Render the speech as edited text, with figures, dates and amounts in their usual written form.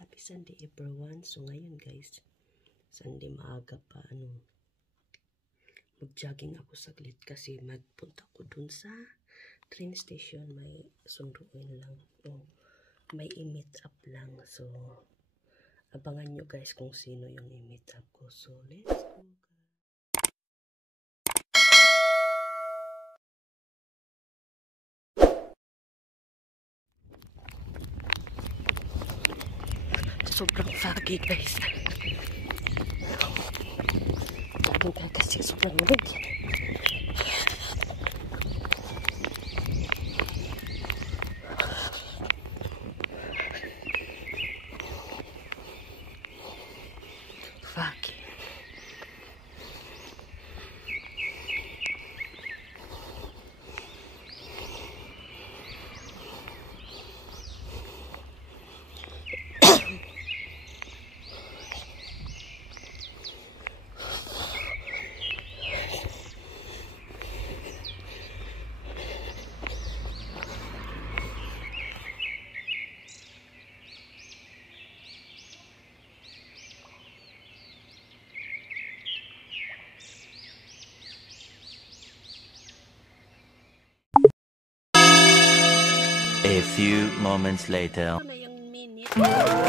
Happy Sunday everyone. So ngayon guys, Sunday maaga pa mag-jogging ako saglit kasi magpunta ko dun sa train station. May sunduin lang. May i-meet up lang. So abangan nyo guys kung sino yung i-meet up ko. So let's go. Sobrang foggy guys. Jogging ka kasi sobrang lamig. Foggy. A few moments later. Ito na yung minute.